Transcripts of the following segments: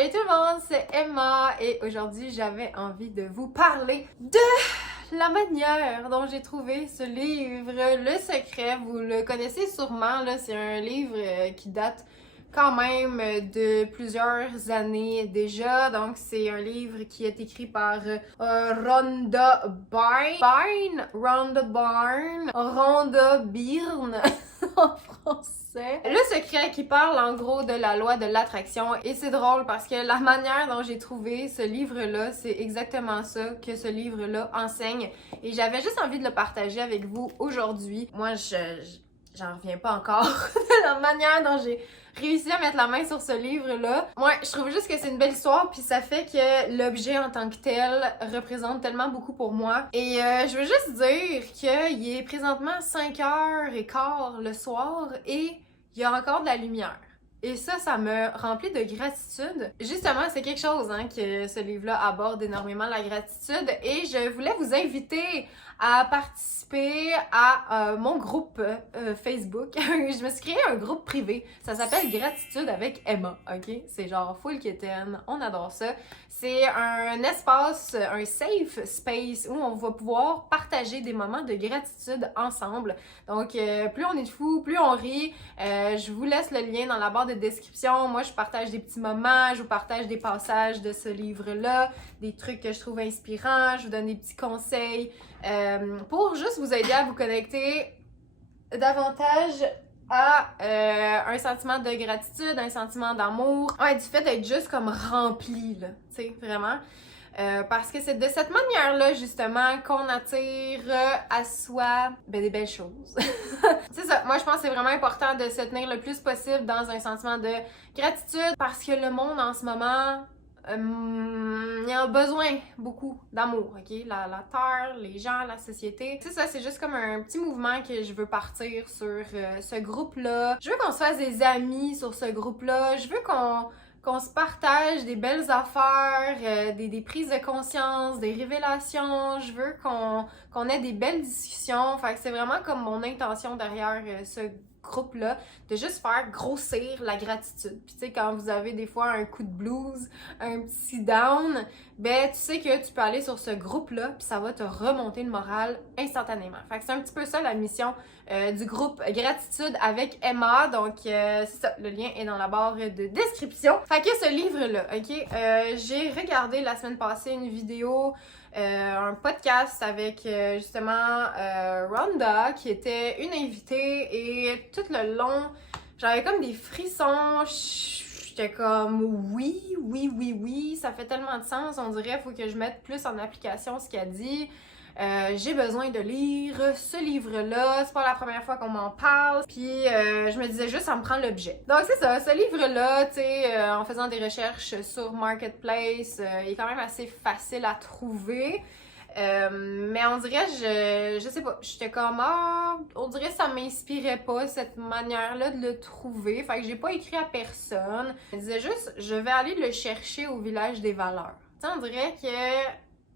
Salut tout le monde, c'est Emma et aujourd'hui j'avais envie de vous parler de la manière dont j'ai trouvé ce livre, Le Secret. Vous le connaissez sûrement, là, c'est un livre qui date quand même de plusieurs années déjà. Donc c'est un livre qui est écrit par Rhonda Byrne en français. Le Secret qui parle en gros de la loi de l'attraction et c'est drôle parce que la manière dont j'ai trouvé ce livre-là, c'est exactement ça que ce livre-là enseigne et j'avais juste envie de le partager avec vous aujourd'hui. Moi, j'en reviens pas encore de la manière dont j'ai réussi à mettre la main sur ce livre-là. Moi, je trouve juste que c'est une belle histoire, puis ça fait que l'objet en tant que tel représente tellement beaucoup pour moi. Et je veux juste dire qu'il est présentement 5h15 le soir et il y a encore de la lumière. Et ça me remplit de gratitude. Justement, c'est quelque chose que ce livre-là aborde énormément, la gratitude. Et je voulais vous inviter à participer à mon groupe Facebook. Je me suis créé un groupe privé. Ça s'appelle Gratitude avec Emma, ok? C'est genre full kitten, on adore ça. C'est un espace, un safe space où on va pouvoir partager des moments de gratitude ensemble. Donc, plus on est fou, plus on rit. Je vous laisse le lien dans la barre de description. Moi, je partage des petits moments, je vous partage des passages de ce livre-là, des trucs que je trouve inspirants, je vous donne des petits conseils pour juste vous aider à vous connecter davantage à un sentiment de gratitude, un sentiment d'amour, du fait d'être juste comme rempli, là, tu sais, vraiment. Parce que c'est de cette manière-là, justement, qu'on attire à soi des belles choses. C'est ça, moi je pense que c'est vraiment important de se tenir le plus possible dans un sentiment de gratitude parce que le monde en ce moment, il a besoin beaucoup d'amour, ok? La terre, les gens, la société. C'est ça, c'est juste comme un petit mouvement que je veux partir sur ce groupe-là. Je veux qu'on se fasse des amis sur ce groupe-là. Je veux qu'on se partage des belles affaires, des prises de conscience, des révélations. Je veux qu'on ait des belles discussions. Fait que c'est vraiment comme mon intention derrière ce groupe-là, de juste faire grossir la gratitude. Puis tu sais, quand vous avez des fois un coup de blues, un petit down, ben tu sais que tu peux aller sur ce groupe-là, puis ça va te remonter le moral instantanément. Fait que c'est un petit peu ça la mission du groupe Gratitude avec Emma. Donc c'est ça, le lien est dans la barre de description. Fait que ce livre-là, ok, j'ai regardé la semaine passée une vidéo, un podcast avec justement Rhonda qui était une invitée et tout le long j'avais comme des frissons, j'étais comme oui, ça fait tellement de sens, on dirait faut que je mette plus en application ce qu'elle dit. J'ai besoin de lire ce livre-là, c'est pas la première fois qu'on m'en parle, puis je me disais juste ça me prend l'objet. Donc c'est ça, ce livre-là, tu sais, en faisant des recherches sur Marketplace, il est quand même assez facile à trouver. Mais on dirait, je sais pas, j'étais comme, on dirait que ça m'inspirait pas cette manière-là de le trouver, fait que j'ai pas écrit à personne. Je me disais juste, je vais aller le chercher au village des valeurs. Tu sais, on dirait que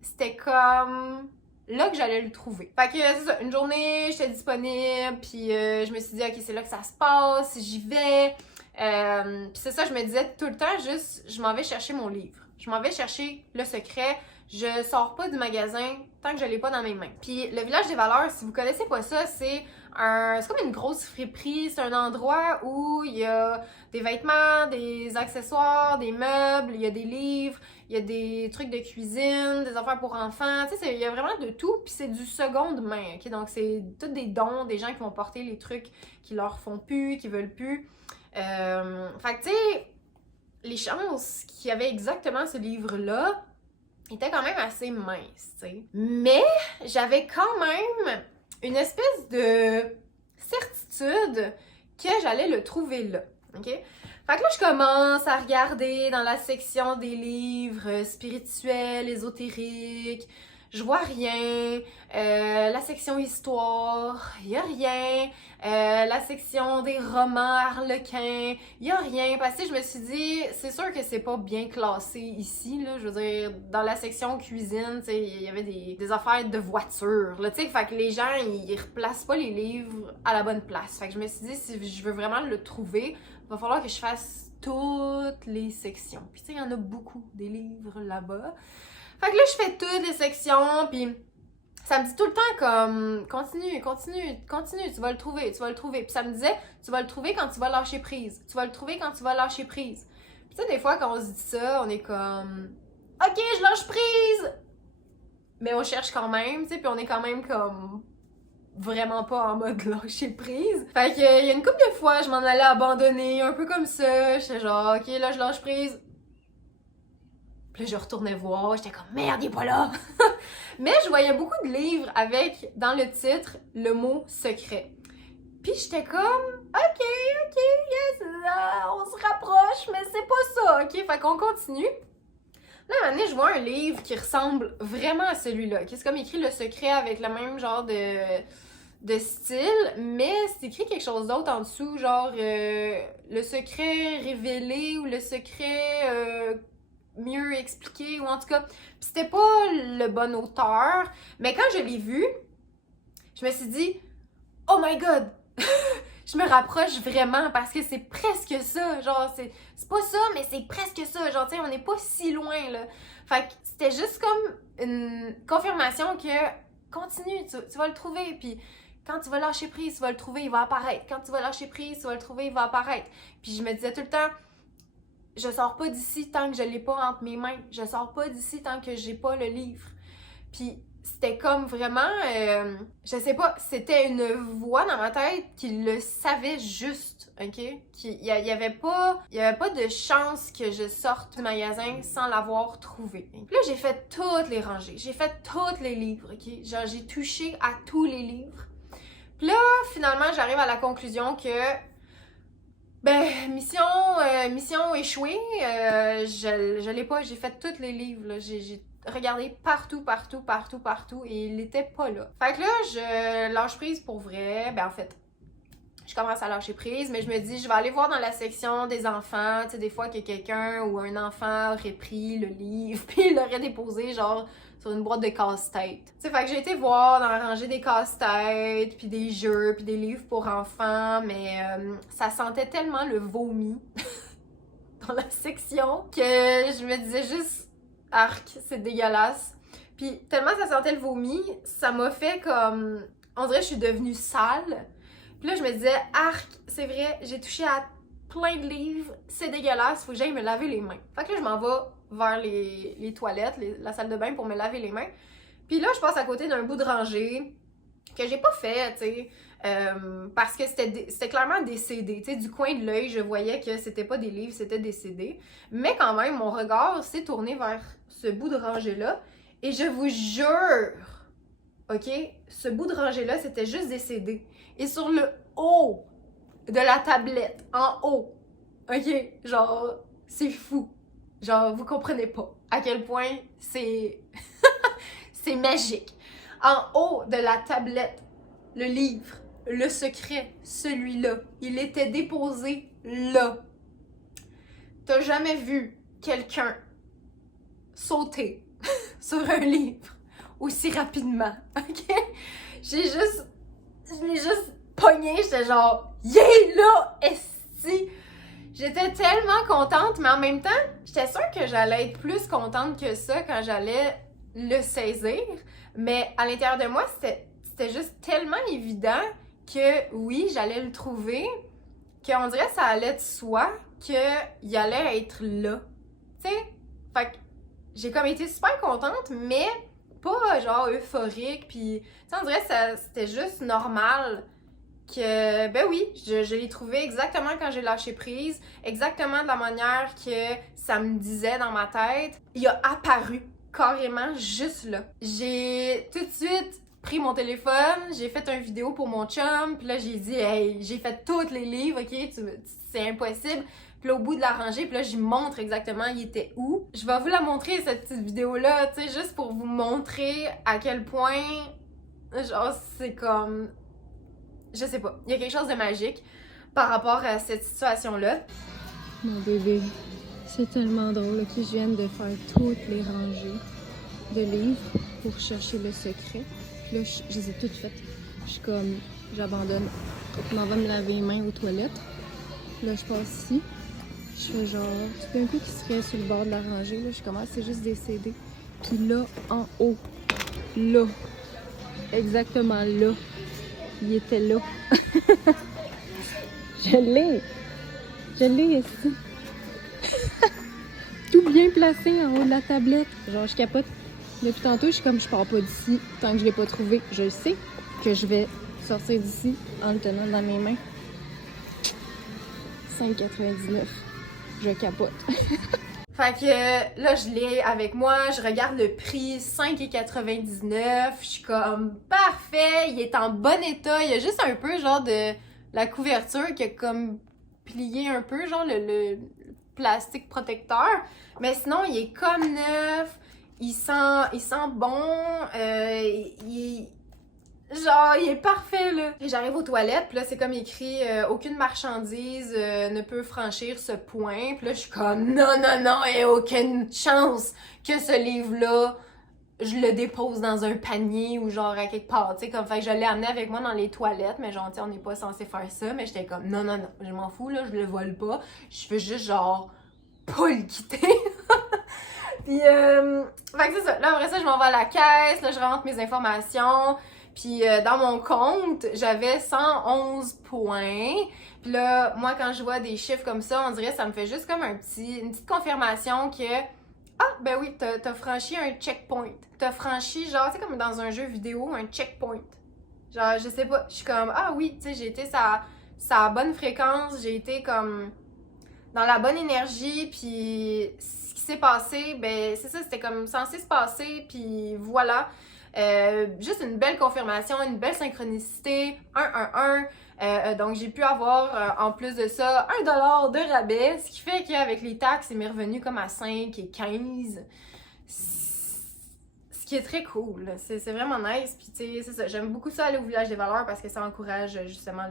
c'était comme là que j'allais le trouver. Fait que c'est ça, une journée, j'étais disponible, puis je me suis dit, ok, c'est là que ça se passe, j'y vais. Puis c'est ça, je me disais tout le temps, juste, je m'en vais chercher mon livre. Je m'en vais chercher Le Secret. Je sors pas du magasin tant que je l'ai pas dans mes mains. Puis le village des valeurs, si vous connaissez pas ça, c'est comme une grosse friperie. C'est un endroit où il y a des vêtements, des accessoires, des meubles, il y a des livres, il y a des trucs de cuisine, des affaires pour enfants. Tu sais, il y a vraiment de tout. Puis c'est du seconde main, ok? Donc c'est tous des dons, des gens qui vont porter les trucs qui leur font plus, qui veulent plus. Fait que tu sais, les chances qu'il y avait exactement ce livre-là était quand même assez mince, tu sais. Mais j'avais quand même une espèce de certitude que j'allais le trouver là, ok? Fait que là, je commence à regarder dans la section des livres spirituels, ésotériques. Je vois rien. La section histoire, il y a rien. La section des romans harlequins, il y a rien. Parce que je me suis dit, c'est sûr que c'est pas bien classé ici, là. Je veux dire, dans la section cuisine, tu sais, il y avait des affaires de voiture, là, tu sais. Fait que les gens, ils replacent pas les livres à la bonne place. Fait que je me suis dit, si je veux vraiment le trouver, va falloir que je fasse toutes les sections. Puis tu sais, il y en a beaucoup des livres là-bas. Fait que là, je fais toutes les sections, puis ça me dit tout le temps comme continue, tu vas le trouver. Puis ça me disait, tu vas le trouver quand tu vas lâcher prise. Tu vas le trouver quand tu vas lâcher prise. Puis tu sais, des fois, quand on se dit ça, on est comme OK, je lâche prise! Mais on cherche quand même, tu sais, puis on est quand même comme vraiment pas en mode lâcher prise. Fait que il y a une couple de fois, je m'en allais abandonner, un peu comme ça. J'étais genre, OK, là, je lâche prise. Puis là, je retournais voir, j'étais comme merde, il est pas là! Mais je voyais beaucoup de livres avec, dans le titre, le mot secret. Puis j'étais comme, OK, yes, on se rapproche, mais c'est pas ça, OK? Fait qu'on continue. Là, à un moment donné, je vois un livre qui ressemble vraiment à celui-là, qui est comme écrit Le Secret avec le même genre de style, mais c'est écrit quelque chose d'autre en dessous, genre Le Secret révélé ou Le Secret mieux expliqué, ou en tout cas, pis c'était pas le bon auteur, mais quand je l'ai vu, je me suis dit, oh my god! Je me rapproche vraiment parce que c'est presque ça, genre c'est pas ça, mais c'est presque ça, genre tu sais, on n'est pas si loin là. Fait que c'était juste comme une confirmation que continue, tu vas le trouver, puis quand tu vas lâcher prise, tu vas le trouver, il va apparaître. Quand tu vas lâcher prise, tu vas le trouver, il va apparaître. Puis je me disais tout le temps, je sors pas d'ici tant que je l'ai pas entre mes mains, je sors pas d'ici tant que j'ai pas le livre. Puis c'était comme vraiment, je sais pas, c'était une voix dans ma tête qui le savait juste, OK? Il y avait pas de chance que je sorte du magasin sans l'avoir trouvé. Puis là, j'ai fait toutes les rangées, j'ai fait tous les livres, OK? Genre, j'ai touché à tous les livres. Puis là, finalement, j'arrive à la conclusion que, mission échouée, je l'ai pas, j'ai fait tous les livres, là, j'ai regardé partout, et il était pas là. Fait que là, je lâche prise pour vrai. En fait, je commence à lâcher prise, mais je me dis, je vais aller voir dans la section des enfants, tu sais, des fois que quelqu'un ou un enfant aurait pris le livre, puis il l'aurait déposé, genre, sur une boîte de casse-tête. Tu sais, fait que j'ai été voir dans la rangée des casse-têtes, puis des jeux, puis des livres pour enfants, mais ça sentait tellement le vomi dans la section que je me disais juste, arc, c'est dégueulasse. Puis tellement ça sentait le vomi, ça m'a fait comme, on dirait que je suis devenue sale. Puis là, je me disais, arc, c'est vrai, j'ai touché à plein de livres, c'est dégueulasse, faut que j'aille me laver les mains. Fait que là, je m'en vais vers les toilettes, la salle de bain pour me laver les mains. Puis là, je passe à côté d'un bout de rangée que j'ai pas fait, tu sais, parce que c'était clairement des CD. Tu sais, du coin de l'œil, je voyais que c'était pas des livres, c'était des CD. Mais quand même, mon regard s'est tourné vers ce bout de rangée-là. Et je vous jure, OK, ce bout de rangée-là, c'était juste des CD. Et sur le haut de la tablette, en haut, OK, genre, c'est fou. Genre, vous comprenez pas à quel point c'est c'est magique. En haut de la tablette, le livre, Le Secret, celui-là, il était déposé là. T'as jamais vu quelqu'un sauter sur un livre aussi rapidement, OK? Je l'ai juste pogné, j'étais genre, yeah, là, esti! J'étais tellement contente, mais en même temps, j'étais sûre que j'allais être plus contente que ça quand j'allais le saisir, mais à l'intérieur de moi, c'était juste tellement évident que oui, j'allais le trouver, qu'on dirait que ça allait de soi qu'il allait être là. Tu sais? Fait que j'ai comme été super contente, mais pas genre euphorique, puis tu sais, on dirait que c'était juste normal que, ben oui, je l'ai trouvé exactement quand j'ai lâché prise, exactement de la manière que ça me disait dans ma tête. Il a apparu carrément juste là. J'ai tout de suite pris mon téléphone, j'ai fait une vidéo pour mon chum, puis là j'ai dit, hey, j'ai fait tous les livres, ok, c'est impossible. Puis là, au bout de la rangée, puis là, j'y montre exactement il était où. Je vais vous la montrer, cette petite vidéo-là, tu sais, juste pour vous montrer à quel point, genre, c'est comme, je sais pas, il y a quelque chose de magique par rapport à cette situation-là. Mon bébé, c'est tellement drôle, ok, je viens de faire toutes les rangées de livres pour chercher le secret. Puis là, je les ai toutes faites. Je suis comme, j'abandonne. Je m'en vais me laver les mains aux toilettes. Là, je passe ici. Je fais genre tout d'un coup qui serait sur le bord de la rangée. Là, je commence, c'est juste des CD. Puis là, en haut, là, exactement là, il était là. Je l'ai ici. Tout bien placé en haut de la tablette. Genre, je capote. Depuis tantôt, je suis comme, je pars pas d'ici tant que je l'ai pas trouvé. Je sais que je vais sortir d'ici en le tenant dans mes mains. 5,99. Je capote. Fait que là, je l'ai avec moi, je regarde le prix, 5,99. Je suis comme, parfait, il est en bon état. Il y a juste un peu, genre, de la couverture qui a comme plié un peu, genre, le plastique protecteur. Mais sinon, il est comme neuf, il sent bon, genre, il est parfait, là. Et j'arrive aux toilettes, puis là, c'est comme écrit aucune marchandise ne peut franchir ce point. Puis là, je suis comme non, il n'y a aucune chance que ce livre-là, je le dépose dans un panier ou genre à quelque part, tu sais, comme, fait que je l'ai amené avec moi dans les toilettes, mais genre, tu sais, on n'est pas censé faire ça, mais j'étais comme non, je m'en fous, là, je le vole pas. Je veux juste, genre, pas le quitter. Puis, fait que c'est ça. Là, après ça, je m'en vais à la caisse, là, je rentre mes informations. Puis dans mon compte, j'avais 111 points. Puis là, moi, quand je vois des chiffres comme ça, on dirait que ça me fait juste comme une petite confirmation que ah, ben oui, t'as franchi un checkpoint. T'as franchi, genre, tu sais, comme dans un jeu vidéo, un checkpoint. Genre, je sais pas, je suis comme, ah oui, tu sais, j'ai été sa bonne fréquence, j'ai été comme dans la bonne énergie, puis ce qui s'est passé, ben c'est ça, c'était comme censé se passer, puis voilà. Juste une belle confirmation, une belle synchronicité, 1-1-1. Donc j'ai pu avoir en plus de ça $1 de rabais, ce qui fait qu'avec les taxes, il m'est revenu comme à 5 et 15. Ce qui est très cool, c'est vraiment nice. Puis tu sais, c'est ça, j'aime beaucoup ça aller au village des valeurs parce que ça encourage justement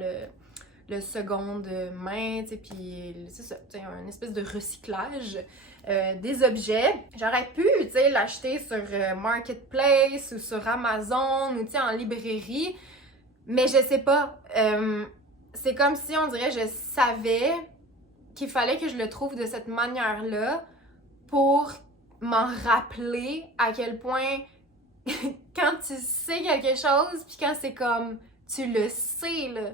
le seconde main, tu sais, puis c'est ça, tu sais, un espèce de recyclage des objets. J'aurais pu, tu sais, l'acheter sur Marketplace ou sur Amazon ou, tu sais, en librairie, mais je sais pas. C'est comme si, on dirait, je savais qu'il fallait que je le trouve de cette manière-là pour m'en rappeler à quel point quand tu sais quelque chose, puis quand c'est comme, tu le sais, là,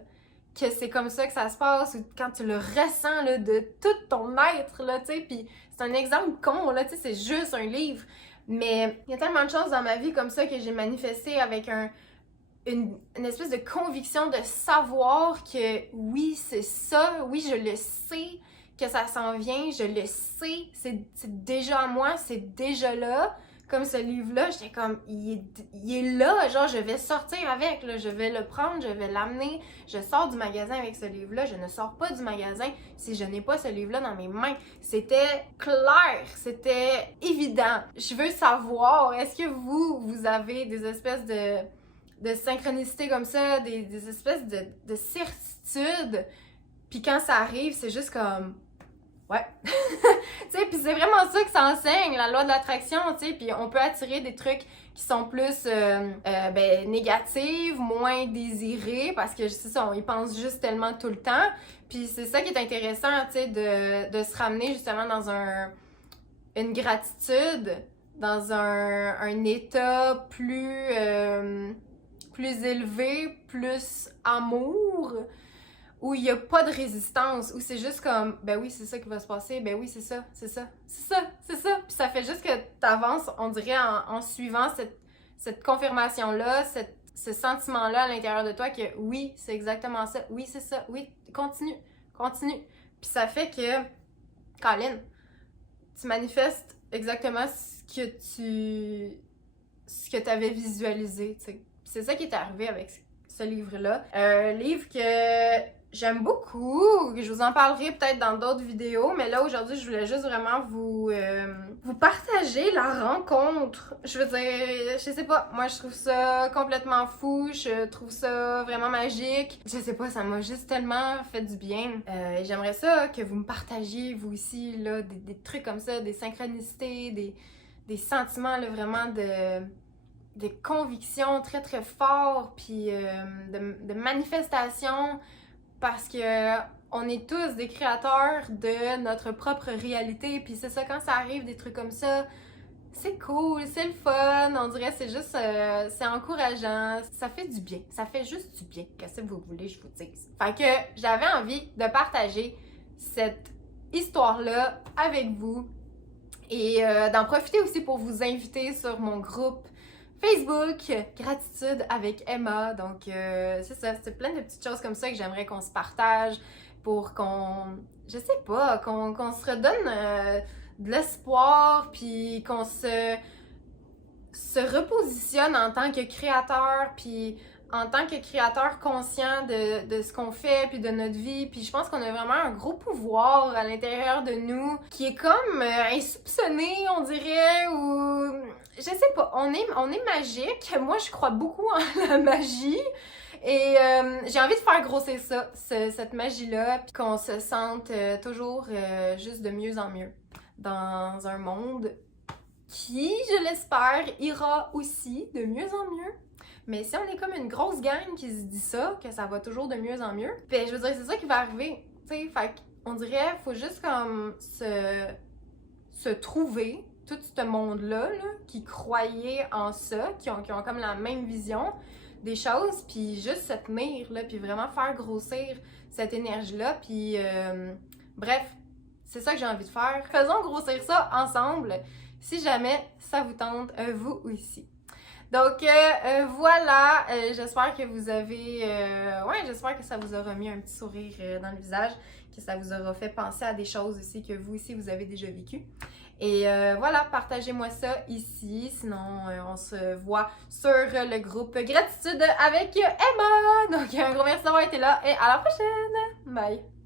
que c'est comme ça que ça se passe, ou quand tu le ressens, là, de tout ton être, là, tu sais, puis c'est un exemple con, là, tu sais, c'est juste un livre, mais il y a tellement de choses dans ma vie comme ça que j'ai manifesté avec une espèce de conviction de savoir que oui, c'est ça, oui, je le sais, que ça s'en vient, je le sais, c'est déjà à moi, c'est déjà là. Comme ce livre-là, j'étais comme, il est là, genre, je vais sortir avec, là, je vais le prendre, je vais l'amener, je sors du magasin avec ce livre-là, je ne sors pas du magasin si je n'ai pas ce livre-là dans mes mains. C'était clair, c'était évident. Je veux savoir, est-ce que vous avez des espèces de synchronicité comme ça, des espèces de certitude, puis quand ça arrive, c'est juste comme... Ouais. Tu sais, puis c'est vraiment ça que ça enseigne, la loi de l'attraction, tu sais, puis on peut attirer des trucs qui sont plus négatifs, moins désirés, parce que c'est ça, on y pense juste tellement tout le temps. Puis c'est ça qui est intéressant, tu sais, de se ramener justement dans une gratitude, dans un état plus élevé, plus amour, où il n'y a pas de résistance, où c'est juste comme, ben oui, c'est ça qui va se passer, ben oui, c'est ça. Puis ça fait juste que t'avances, on dirait, en suivant cette confirmation-là, ce sentiment-là à l'intérieur de toi que oui, c'est exactement ça, oui, c'est ça, oui, continue. Puis ça fait que, Colin, tu manifestes exactement ce que tu avais visualisé, tu sais. C'est ça qui est arrivé avec ce livre-là. Un livre que j'aime beaucoup, je vous en parlerai peut-être dans d'autres vidéos, mais là aujourd'hui je voulais juste vraiment vous partager la rencontre. Je veux dire, je sais pas, moi je trouve ça complètement fou, je trouve ça vraiment magique. Je sais pas, ça m'a juste tellement fait du bien. J'aimerais ça que vous me partagiez vous aussi là des trucs comme ça, des synchronicités, des sentiments là, vraiment de conviction très très fort, puis de manifestation, parce que on est tous des créateurs de notre propre réalité, puis c'est ça, quand ça arrive, des trucs comme ça, c'est cool, c'est le fun, on dirait c'est juste, c'est encourageant, ça fait du bien, ça fait juste du bien, qu'est-ce que vous voulez je vous dise. Fait que j'avais envie de partager cette histoire-là avec vous et d'en profiter aussi pour vous inviter sur mon groupe Facebook, Gratitude avec Emma. Donc, c'est ça, c'est plein de petites choses comme ça que j'aimerais qu'on se partage pour qu'on, je sais pas, qu'on se redonne de l'espoir, puis qu'on se repositionne en tant que créateur, puis en tant que créateur conscient de ce qu'on fait, puis de notre vie. Puis je pense qu'on a vraiment un gros pouvoir à l'intérieur de nous qui est comme insoupçonné, on dirait, ou je sais pas, on est magique. Moi, je crois beaucoup en la magie. Et j'ai envie de faire grossir ça, cette magie-là, puis qu'on se sente toujours juste de mieux en mieux dans un monde qui, je l'espère, ira aussi de mieux en mieux. Mais si on est comme une grosse gang qui se dit ça, que ça va toujours de mieux en mieux, ben je veux dire, c'est ça qui va arriver, tu sais, fait qu'on dirait, faut juste comme se trouver, tout ce monde-là, là, qui croyait en ça, qui ont comme la même vision des choses, puis juste se tenir, là, puis vraiment faire grossir cette énergie-là, puis bref, c'est ça que j'ai envie de faire. Faisons grossir ça ensemble, si jamais ça vous tente, vous aussi. Donc voilà, j'espère que vous avez... j'espère que ça vous aura mis un petit sourire dans le visage, que ça vous aura fait penser à des choses aussi que vous aussi vous avez déjà vécues. Et voilà, partagez-moi ça ici, sinon on se voit sur le groupe Gratitude avec Emma! Donc un gros merci d'avoir été là et à la prochaine! Bye!